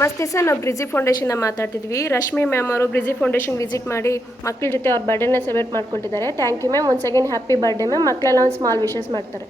ನಮಸ್ತೆ ಸರ್, ನಾವು ಬ್ರಿಜಿ ಫೌಂಡೇಶನ್ನ ಮಾತಾಡ್ತಿದ್ವಿ. ರಶ್ಮಿ ಮ್ಯಾಮ್ ಅವರು ಬ್ರಿಜಿ ಫೌಂಡೇಶನ್ ವಿಸಿಟ್ ಮಾಡಿ ಮಕ್ಕಳ ಜೊತೆ ಅವ್ರ ಬರ್ಡೇನ celebrate ಮಾಡ್ಕೊಟ್ಟಿದ್ದಾರೆ. Thank you ma'am. Once again happy birthday ma'am. ಮಕ್ಕಳೆಲ್ಲ ಒಂದು ಸ್ಮಾಲ್ ವಿಶಸ್ ಮಾಡ್ತಾರೆ.